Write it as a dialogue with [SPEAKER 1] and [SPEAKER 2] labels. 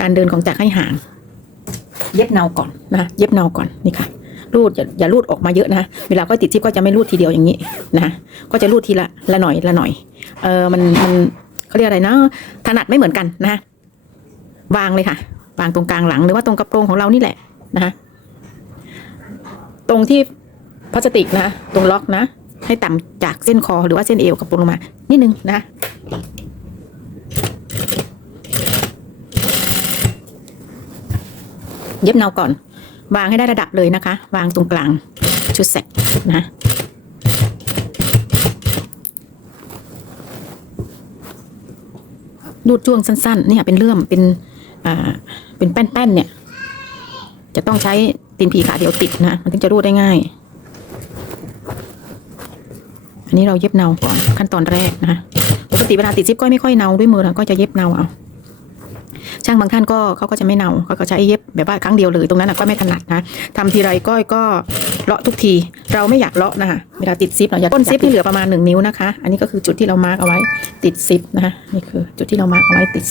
[SPEAKER 1] การเดินของจักรให้ห่าง เย็บเนาก่อนนะเย็บเนาก่อนนี่ค่ะรูดอย่าอย่ารูดออกมาเยอะนะเวลาก็ติดซิปก็จะไม่รูดทีเดียวอย่างนี้นะก็จะรูดทีละละหน่อยละหน่อยเออมันมันเขาเรียกอะไรนะถนัดไม่เหมือนกันนะวางเลยค่ะ วางตรงกลางหลังหรือว่าตรงกระโปรงของเรานี่แหละนะคะตรงที่พลาสติกนะ ตรงล็อกนะ ให้ต่ำจากเส้นคอหรือว่าเส้นเอวกับลงมานิดนึงนะ เย็บเนาก่อน วางให้ได้ระดับเลยนะคะ วางตรงกลางชุดแสกนะรูดช่วงสั้นๆเนี่ยเป็นเลื่อมเป็นอ่าเป็นแป้นๆเนี่ย จะต้องใช้ตีนผีขาเดียวติดนะมันถึงจะรูดได้ง่าย อันนี้เราเย็บเนาก่อนขั้นตอนแรกนะปกติเวลาติดซิปก็ไม่ค่อยเนาด้วยมือนะก็จะเย็บเนาเอาางบางท่านก็เขาก็จะไม่เนาเขาก็ใช้เย็บแบบว่าครั้งเดียวเลยตรงนั้นนะก็ไม่ถนัดนะทำทีไรก็ก็เลาะทุกที เราไม่อยากเลาะนะคะเวลาติดซิปเราอยากต้นซิปที่เหลือประมาณหนึ่งนิ้วนะคะ อันนี้ก็คือจุดที่เรามาร์กเอาไว้ติดซิปนะคะนี่คือจุดที่เรามาร์กเอาไว้ติด